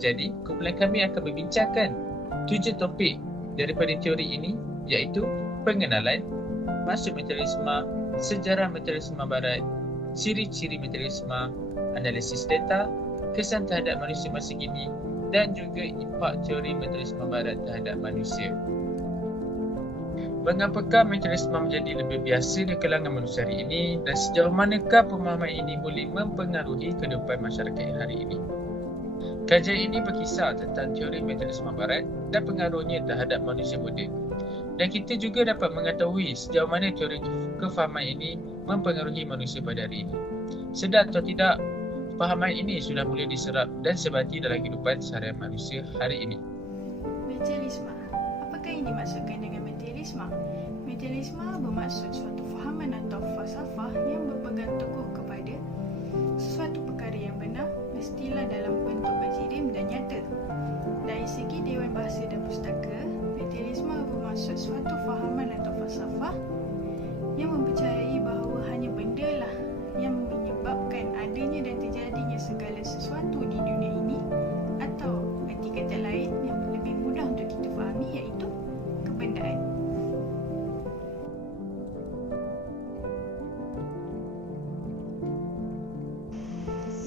Jadi, kumpulan kami akan membincangkan 7 topik daripada teori ini, iaitu pengenalan, masuk materialisme, sejarah materialisme barat, ciri-ciri materialisme, analisis data, kesan terhadap manusia masa kini dan juga impak teori materialisme barat terhadap manusia. Mengapakah materialisme menjadi lebih biasa di kalangan manusia hari ini dan sejauh manakah pemahaman ini boleh mempengaruhi kehidupan masyarakat hari ini? Kajian ini berkisar tentang teori materialisme barat dan pengaruhnya terhadap manusia moden. Dan kita juga dapat mengetahui sejauh mana teori kefahaman ini mempengaruhi manusia pada hari ini. Sedar atau tidak, fahaman ini sudah mula diserap dan sebati dalam kehidupan seharian manusia hari ini. Materialisme. Apakah yang dimaksudkan dengan materialisme? Materialisme bermaksud suatu fahaman atau falsafah yang berpegang teguh kepada sesuatu perkara yang benar mestilah dalam bentuk berjirim dan nyata. Dari segi Dewan Bahasa dan Pustaka, materialisme bermaksud suatu fahaman atau falsafah yang mempercayai bahawa hanya benda lah yang menyebabkan adanya dan terjadinya segala sesuatu di dunia ini, atau erti kata lain yang lebih mudah untuk kita fahami iaitu kebendaan.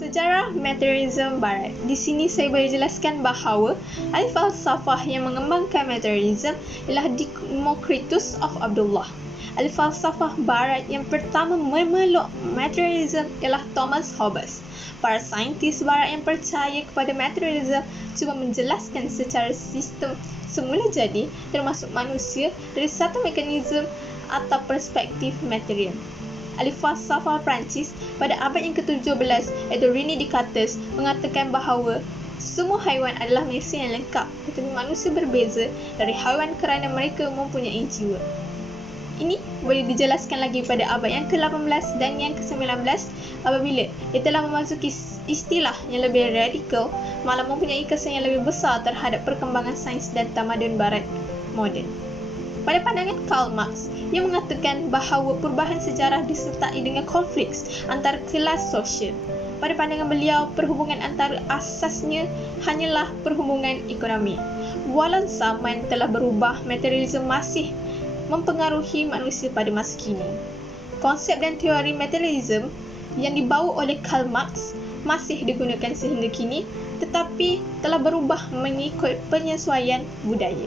Sejarah materialisme barat. Di sini saya boleh jelaskan bahawa ahli falsafah yang mengembangkan materialisme ialah Democritus of Abdullah. Ahli falsafah barat yang pertama memeluk materialisme ialah Thomas Hobbes. Para saintis barat yang percaya kepada materialisme cuba menjelaskan secara sistem semula jadi termasuk manusia dari satu mekanisme atau perspektif material. Ahli falsafah Perancis pada abad yang ke-17 iaitu René Descartes mengatakan bahawa semua haiwan adalah manusia yang lengkap, tetapi manusia berbeza dari haiwan kerana mereka mempunyai jiwa. Ini boleh dijelaskan lagi pada abad yang ke-18 dan yang ke-19 apabila ia telah memasuki istilah yang lebih radikal malah mempunyai kesan yang lebih besar terhadap perkembangan sains dan tamadun barat moden. Pada pandangan Karl Marx, ia mengatakan bahawa perubahan sejarah disertai dengan konflik antara kelas sosial. Pada pandangan beliau, perhubungan antara asasnya hanyalah perhubungan ekonomi. Walau zaman telah berubah, materialisme masih mempengaruhi manusia pada masa kini. Konsep dan teori materialisme yang dibawa oleh Karl Marx masih digunakan sehingga kini, tetapi telah berubah mengikut penyesuaian budaya.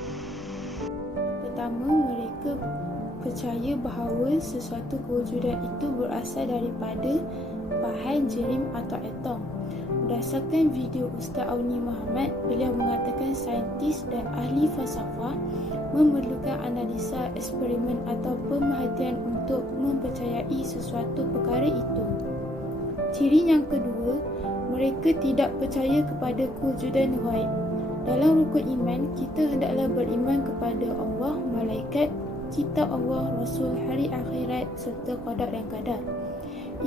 Pertama, mereka percaya bahawa sesuatu kewujudan itu berasal daripada bahan jirim atau atom. Berdasarkan video Ustaz Auni Muhammad, beliau mengatakan saintis dan ahli falsafah memerlukan analisa eksperimen atau pemerhatian untuk mempercayai sesuatu perkara itu. Ciri yang kedua, mereka tidak percaya kepada kewujudan ghaib. Dalam rukun iman, kita hendaklah beriman kepada Allah, malaikat, kitab Allah, Rasul, hari akhirat serta qada dan qadar.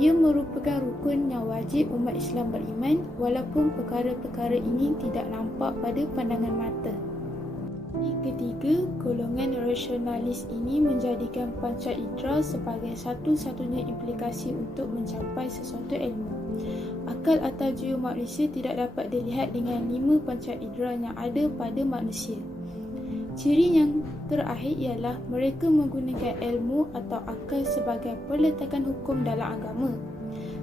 Ia merupakan rukun yang wajib umat Islam beriman walaupun perkara-perkara ini tidak nampak pada pandangan mata. Yang ketiga, golongan rasionalis ini menjadikan panca indera sebagai satu-satunya implikasi untuk mencapai sesuatu ilmu. Akal atau jiwa manusia tidak dapat dilihat dengan 5 panca indera yang ada pada manusia. Ciri yang terakhir ialah mereka menggunakan ilmu atau akal sebagai peletakan hukum dalam agama.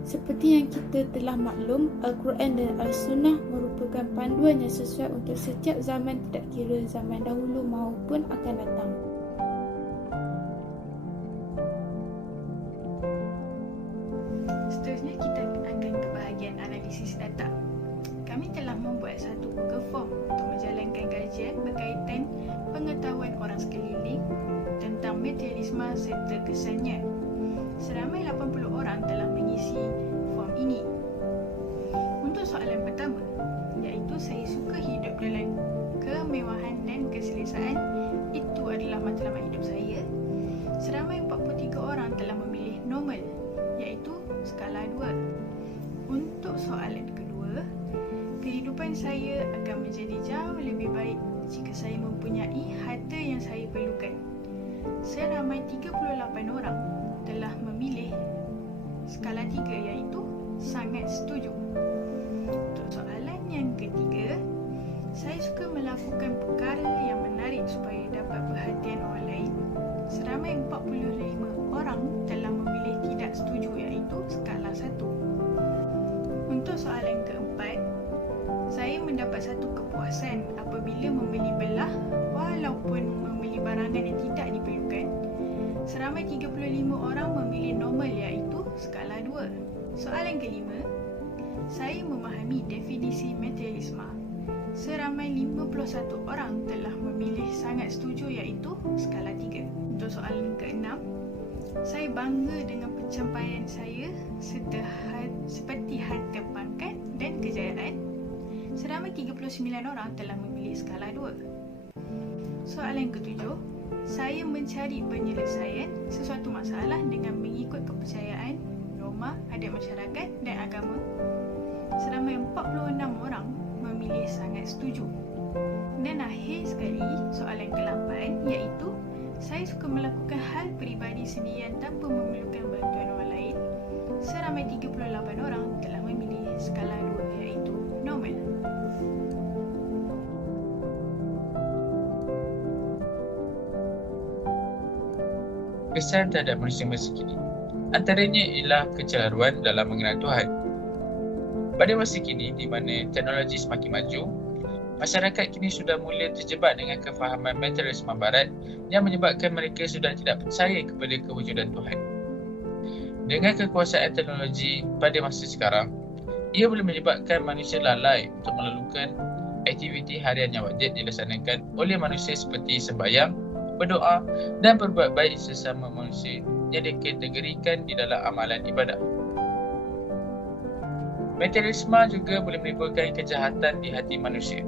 Seperti yang kita telah maklum, Al-Quran dan Al-Sunnah merupakan panduan yang sesuai untuk setiap zaman, tidak kira zaman dahulu maupun akan datang. Seterusnya kita akan ke bahagian analisis data. Kami telah membuat satu Google Form untuk menjalankan kajian berkaitan pengetahuan orang sekeliling tentang materialisme serta kesannya. Seramai 80 orang telah mengisi form ini. Untuk soalan pertama, iaitu saya suka hidup dalam kemewahan dan keselesaan, itu adalah matlamat hidup saya. Seramai 43 orang telah memilih normal, iaitu skala 2. Untuk soalan kedua, kehidupan saya akan menjadi jauh lebih baik jika saya mempunyai harta yang saya perlukan. Seramai 38 orang telah memilih skala 3, iaitu sangat setuju. Untuk soalan yang ketiga, suka melakukan perkara yang menarik supaya dapat perhatian orang lain, seramai 45 orang telah memilih tidak setuju, iaitu skala 1. Untuk soalan keempat, saya mendapat satu kepuasan apabila membeli belah walaupun membeli barangan yang tidak diperlukan. Seramai 35 orang memilih normal, iaitu skala 2. Soalan kelima, saya memahami definisi materialisme. Seramai 51 orang telah memilih sangat setuju, iaitu skala 3. Untuk soalan keenam, saya bangga dengan pencapaian saya seperti harta pangkat dan kejayaan. Seramai 39 orang telah memilih skala 2. Soalan ketujuh, saya mencari penyelesaian sesuatu masalah dengan mengikut kepercayaan, norma, adat masyarakat dan agama. Seramai 46 orang memilih sangat setuju. Dan akhir sekali, soalan ke-8, iaitu saya suka melakukan hal peribadi sendirian tanpa memerlukan bantuan orang lain. Seramai 38 orang telah memilih skala 2, iaitu normal. Kesan terhadap manusia masa kini, antaranya ialah kecelaruan dalam mengenal Tuhan. Pada masa kini di mana teknologi semakin maju, masyarakat kini sudah mula terjebak dengan kefahaman materialisme barat yang menyebabkan mereka sudah tidak percaya kepada kewujudan Tuhan. Dengan kekuasaan teknologi pada masa sekarang, ia boleh menyebabkan manusia lalai untuk melakukan aktiviti harian yang wajib dilaksanakan oleh manusia seperti sembahyang, berdoa dan berbuat baik sesama manusia yang dikategorikan di dalam amalan ibadah. Materialisme juga boleh menimbulkan kejahatan di hati manusia.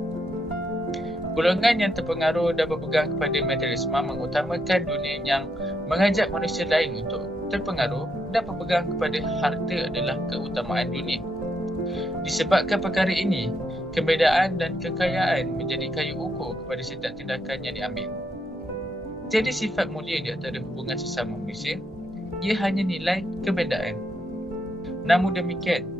Golongan yang terpengaruh dan berpegang kepada materialisme mengutamakan dunia yang mengajak manusia lain untuk terpengaruh dan berpegang kepada harta adalah keutamaan dunia. Disebabkan perkara ini, kebedaan dan kekayaan menjadi kayu ukur kepada setiap tindakan yang diambil. Jadi sifat mulia di antara hubungan sesama manusia, ia hanya nilai kebedaan. Namun demikian,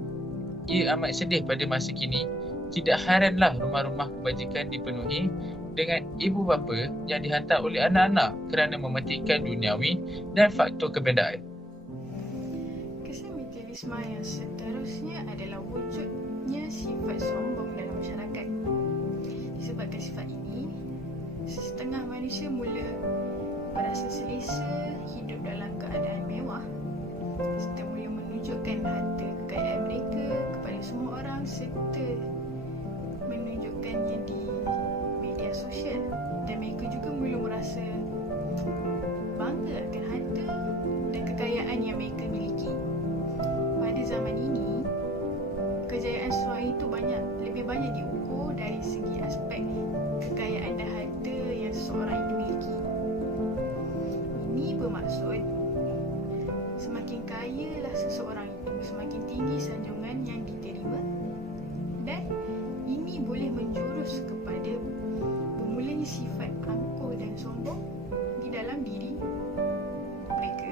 ia amat sedih pada masa kini, tidak heranlah rumah-rumah kebajikan dipenuhi dengan ibu bapa yang dihantar oleh anak-anak kerana mementingkan duniawi dan faktor kebedaan. Kesan materialisme yang seterusnya adalah wujudnya sifat sombong dalam masyarakat. Disebabkan sifat ini, setengah manusia mula berasa selesa hidup dalam keadaan mewah serta mula menunjukkan harta kekayaan mereka kepada semua orang serta menunjukkannya di media sosial, dan mereka juga mula merasa bangga akan harta dan kekayaan yang mereka miliki. Pada zaman ini, kejayaan seseorang itu lebih banyak diukur dari segi aspek kekayaan dan harta yang seseorang itu miliki. Ini bermaksud semakin kayalah seseorang itu, semakin tinggi sanjungan yang diterima, dan ini boleh menjurus kepada bermulanya sifat angkuh dan sombong di dalam diri mereka.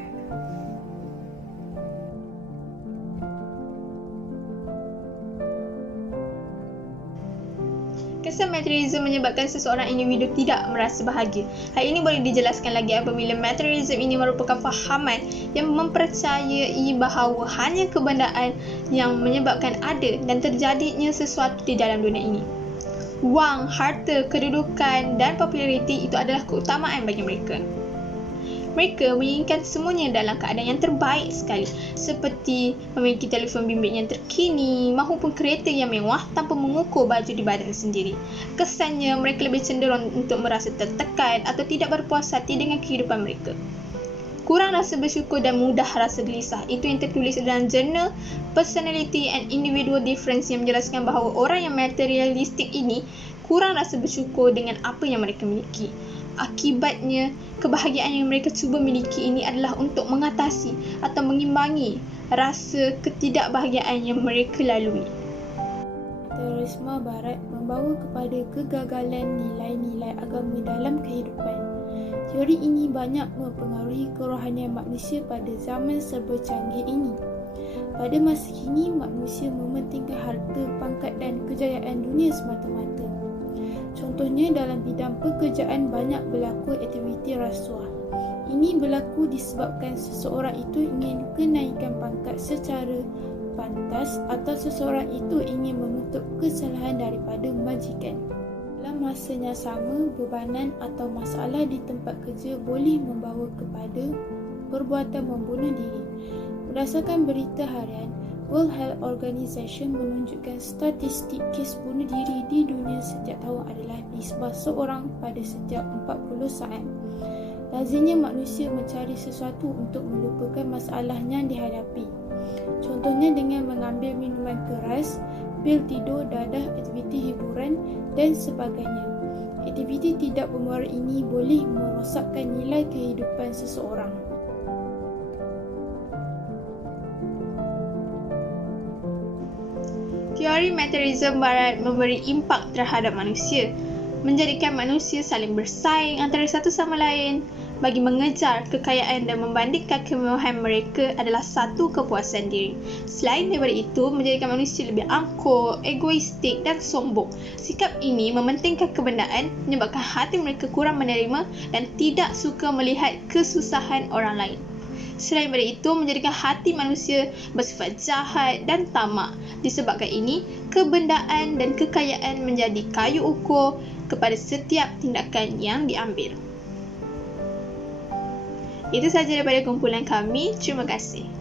Kesan materialisme menyebabkan seseorang individu tidak merasa bahagia. Hal ini boleh dijelaskan lagi apabila materialisme ini merupakan fahaman yang mempercayai bahawa hanya kebendaan yang menyebabkan ada dan terjadinya sesuatu di dalam dunia ini. Wang, harta, kedudukan dan populariti itu adalah keutamaan bagi mereka. Mereka menginginkan semuanya dalam keadaan yang terbaik sekali, seperti memiliki telefon bimbit yang terkini maupun kereta yang mewah tanpa mengukur baju di badan sendiri. Kesannya mereka lebih cenderung untuk merasa tertekan atau tidak berpuas hati dengan kehidupan mereka. Kurang rasa bersyukur dan mudah rasa gelisah. Itu yang tertulis dalam jurnal Personality and Individual Difference yang menjelaskan bahawa orang yang materialistik ini kurang rasa bersyukur dengan apa yang mereka miliki. Akibatnya, kebahagiaan yang mereka cuba miliki ini adalah untuk mengatasi atau mengimbangi rasa ketidakbahagiaan yang mereka lalui. Terorisme barat membawa kepada kegagalan nilai-nilai agama dalam kehidupan. Teori ini banyak mempengaruhi kerohanian manusia pada zaman serba canggih ini. Pada masa kini, manusia mementingkan harta, pangkat dan kejayaan dunia semata-mata. Contohnya dalam bidang pekerjaan banyak berlaku aktiviti rasuah. Ini berlaku disebabkan seseorang itu ingin kenaikan pangkat secara pantas atau seseorang itu ingin menutup kesalahan daripada majikan. Dalam masa yang sama, bebanan atau masalah di tempat kerja boleh membawa kepada perbuatan membunuh diri. Berdasarkan berita harian, World Health Organization menunjukkan statistik kes bunuh diri di dunia setiap tahun adalah nisbah seorang pada setiap 40 saat. Lazimnya manusia mencari sesuatu untuk melupakan masalah yang dihadapi. Contohnya dengan mengambil minuman keras, pil tidur, dadah, aktiviti hiburan dan sebagainya. Aktiviti tidak bermuara ini boleh merosakkan nilai kehidupan seseorang. Teori materialisme barat memberi impak terhadap manusia, menjadikan manusia saling bersaing antara satu sama lain bagi mengejar kekayaan dan membandingkan kemewahan mereka adalah satu kepuasan diri. Selain daripada itu, menjadikan manusia lebih angkuh, egoistik dan sombong. Sikap ini mementingkan kebendaan, menyebabkan hati mereka kurang menerima dan tidak suka melihat kesusahan orang lain. Selain daripada itu, menjadikan hati manusia bersifat jahat dan tamak. Disebabkan ini, kebendaan dan kekayaan menjadi kayu ukur kepada setiap tindakan yang diambil. Itu sahaja daripada kumpulan kami. Terima kasih.